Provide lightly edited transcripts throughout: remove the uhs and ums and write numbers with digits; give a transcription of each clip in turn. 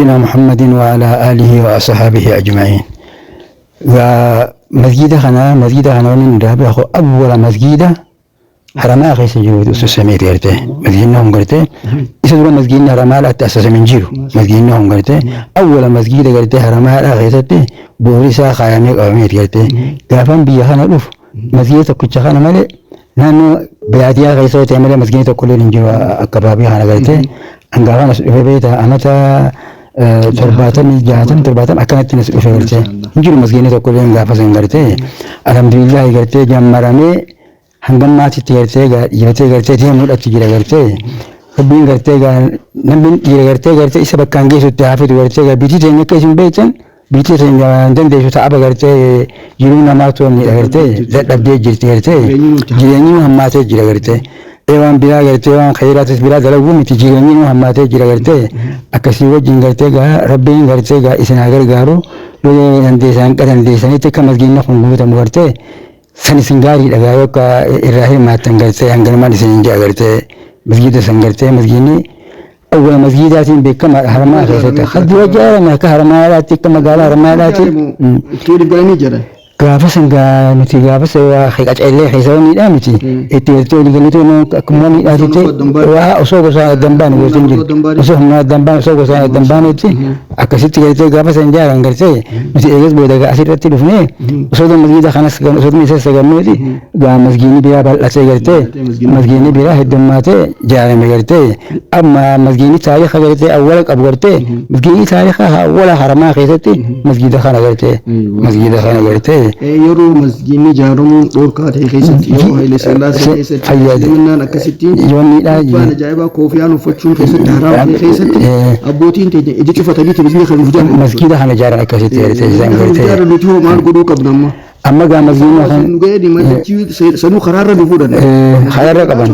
نبينا محمد وعلى آله وأصحابه أجمعين. ومسجد خنا من رابع أول مسجد حرما خيس جود سمير قرته مسجدنا هم قرته يسدوا مسجدنا حرما لا تأسس من جيرو مسجدنا هم قرته أول مسجد قرته حرما لا خيسته بوريسا خيامي قوميت قرته قافن بيخنا لوف مسجد تكتشخنا ملء نانو بياديا خيسه تعمل مسجد تكل نجوا كبابي خنا قرته أنقافنا في بيته أمتا ترباتن أكانت ناس قرته نجوا مسجد تكل نقافة قرته الحمد لله قرته جمرامي hangam maatitti gartee deemuudhaatti jira gartee rabbiin gartee namni jira gartee isa bakkaan geessutti haafitu gartee bitii teenya akka isin beektan bitii teenya dandeessu ta'aba gartee jiruu namaa to'annidha gartee dadhabdee jirti gartee jireenyi nu hammaatee jira gartee waan biraa gartee waan khayiraatis biraa dalaguu miti jireenyi nu hammaatee jira gartee akkasii wajjin gartee rabbiin gartee isin haa gargaaru yoo dandeessanitti akka masgiinna kun guutamu gartee sani singari daga yoka Ibrahim matan gartee hangalman isin jaa gartee masjida san gartee masjidni awwal masjidatin bekama harama khayta khad wajara ka harama tika magala harama tuudi galani jara gaafasan nuti gaafasa waa khayqacaylee xisawni dhaamiti itti galito no kumani dhaatite waa osoo gosa dambaan gosin jir osoo ma dambaan osoo gosa dambaan itti akkasitti gartee gaafasan jaaran gartee nuti eegas booda asirratti dhufne osoo masjida khanas osoo isa sagameeti gaa masjidni biraa bal'atee gartee masjidni biraa heddummaatee jaarame gartee amma masjidni taariikha gartee awwala qabu gartee masjidni taariikha awwala haramaa keessatti masjida kana gartee yeroo masjidni jaaramu dhorkaa ta'e keessatti yoo Haile Sillaasee keessatti fayyadaminaan akkasitti yoonidha waan ajaa'ibaa koofiyaan uffachuun keessatti haraama keessatti abbootiin teenya iji cufatanii masjida kan nuuf jaaran masjida kana jaaran akkasitti isaan gartee jaaran nuti hoo maal godhuu qabna amma gaa masjidni kan nu ga'ee diimanichi sanuu karaarra nu fuudhan karaarra qaban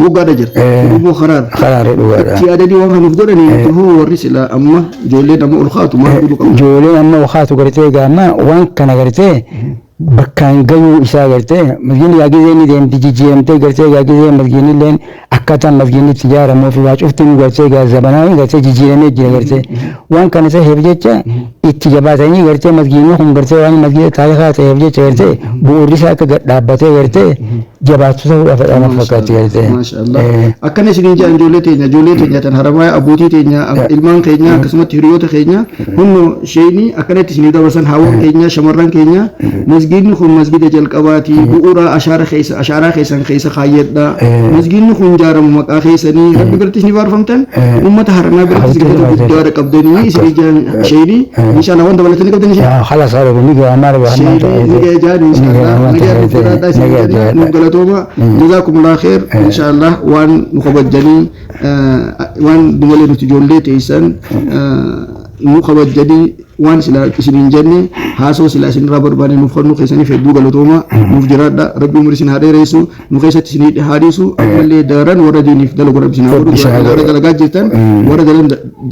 moggaadha jira immoo karaarra dhugaadha itti adadii waan kanuuf godhanii hoo warri silaa amma ijoolleen amma ol kaatu maal godhuu qabna ijoolleen amma ol kaatu gartee gaa amma waan kana gartee bakkaan gayuu isaa gartee masjidni yaa gizee ni deemti jijjiiramtee gartee yaa gizee masjidni illeen akkaataan masjidni itti ijaaramuu fi waa cufti nu gartee gaa zabanaa gartee jijjiiramee jira gartee waan kana ta'eef jecha itti jabaatanii gartee masjidni kun gartee waan masjida taariikhaa ta'eef jecha gartee bu'uurri isaa akka dhaabbatee gartee jabaatu ta'uudhaaf dhaan fakkaatti gartee. Akkana isin jaan ijoollee teenya tan haramaa abbootii teenya ilmaan keenya akkasumatti hiriyoota keenya hundi sheenii akkanatti isin dabarsan haawwan keenya shamarran keenya masjidni kun masjida jalqabaati bu'uura ashaaraa keessan keessa kaayyadha masjidni kun jaaramu maqaa keessanii rabbi birattis ni baarfamtan ummata haramaa birattis galata guddaa qabdanii isin jaan sheenii inshallah waan dabalatanii qabdanii sheenii خلاص هذا بنيجي عمار شيني جان inshallah جزاكم الله خير ان شاء الله وان مخبجني وان دمولي نتجولي تيسن مخبجني وان سلا سنين جني هاسو سلا سن رابر باني نفخرنو خيساني في الدوغة لطوما مفجرات دا ربي مرسين هاري ريسو نخيسة سنين هاريسو أمالي داران ورديني في دلق رب سناغورو ورد دلقات جلتان ورد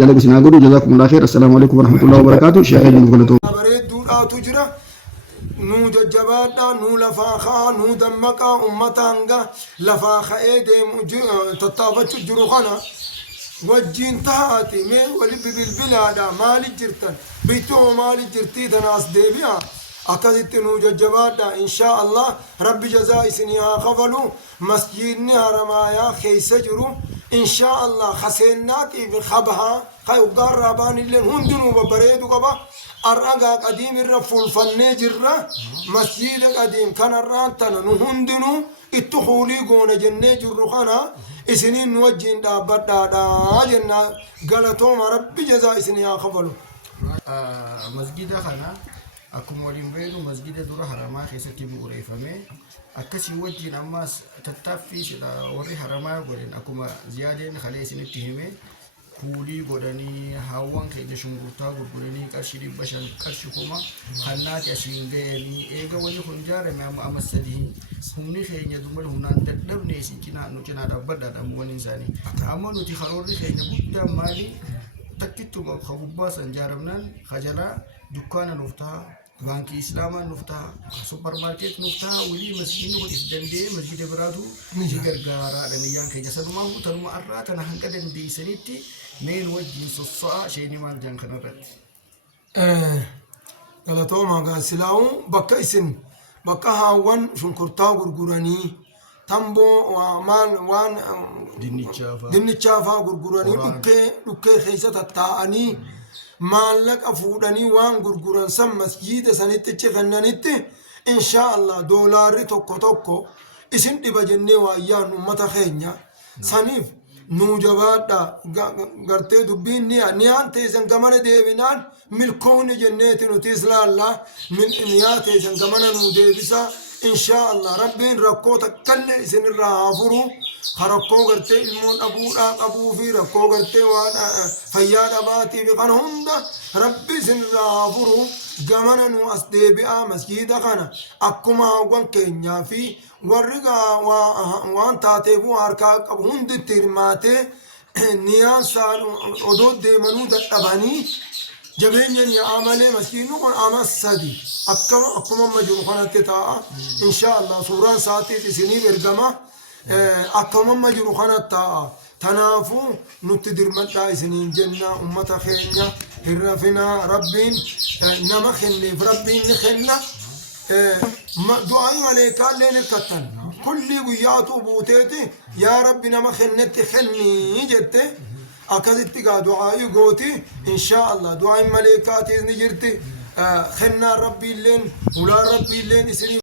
دلق سناغورو جزاكم الله خير السلام عليكم ورحمة الله وبركاته شيخي نفخر لطوما نو ججبادا نو لفاخا نو دمكا امتانغا لفاخا ايدم تطابت جروخنا وجين تهاتي مي ولي بالبلادا مالي جرتن بيتو مالي جرتي دناس ديبيا اكدت نو ججبادا ان شاء الله ربي جزاء سنيا خفلو مسجدني هرمايا خيس جرو ان شاء الله خسيناتي بخبها خيو قربان اللي هندنو ببريدو قبا أرجع قديم الرفول فالنجرة مسجد قديم كان الرانتنا نهندنو اتخولي قونا جنة جرخنا إسنين نوجين دابت دادا جنة قالتهم ربي جزاء إسنين خبلو مسجد خنا أكم ولين بينو مسجد دورة حرما خيستي بوري فمي أكسي وجين أماس تتفي سلا وري حرما قولين أكم زيادين خلي سنة تهمي كولي قدني هاوان كيدا شنغوتا قرقرني كرشي بشان كرشي كوما خنات يشين غيري إيغا ولي خنجارة ميام أمسدي همني خيني دومل هنان تدبني سيكينا نوچنا دابدا دموان إنساني أما نوتي خروري خيني بودا مالي تكتو مخبوبا سنجارمنان خجلا دكانا نفتها بانكي إسلاما نفتها سوبر ماركت نفتها ولي مسجد وليس دندي مسجد براتو نجي غرغارا دنيان كي جسد ما هو تنو أراتنا هنكدن دي سنيتي مين وجه صصاء شيني مال جان خنرت galatooma gaasilaa'u bakka isin bakka haawwan shunkurtaa gurguranii tamboo waan dinnichaafaa gurguranii dhukkee keessa tattaa'anii maallaqa fuudhanii waan gurguran san masjiida sanitti cifannanitti inshaa Allah doolaarri tokko isin dhiba jennee waayyaan ummata keenya saniif nuu jabaadha gartee dubbiin niyaan teessan gamana deebinaan milkoonni jenneeti nuti islaalla niyaa teessan gamana nuu deebisa inshaa Allah rabbiin rakkoo takkalle isinirraa haa furu rakkoo gartee ilmoon dhabuudhaa qabuu fi rakkoo gartee waan fayyaa dhabaatii fi kan hunda rabbi isinirraa haa furu gamana nu as deebi'aa masjiida kana akkuma hawwan keenyaa fi warri waan taateefuu harkaa qabu hunditti hirmaatee niyaan saan odoo deemanuu dadhabanii jabeenya ni'aa malee masjiidni kun ama sadi akkuma amma jiru kanatti taa'a inshaa Allah suuraan isaatiif isiniif ergama akkuma amma jiru kanatti taa'a tanaafu nutti dirmadhaa isiniin jenna ummata keenya hirrafinaa rabbiin nama kenneef rabbiin ni kenna du'aayi maleekaallee ni kattan kulli guyyaatu buuteeti yaa rabbi nama kennetti kennii jette akkasitti gaa du'aayi gooti inshaa Allah du'aayi maleekaatiis ni jirti kennaan rabbiilleen ulaan rabbiilleen isinii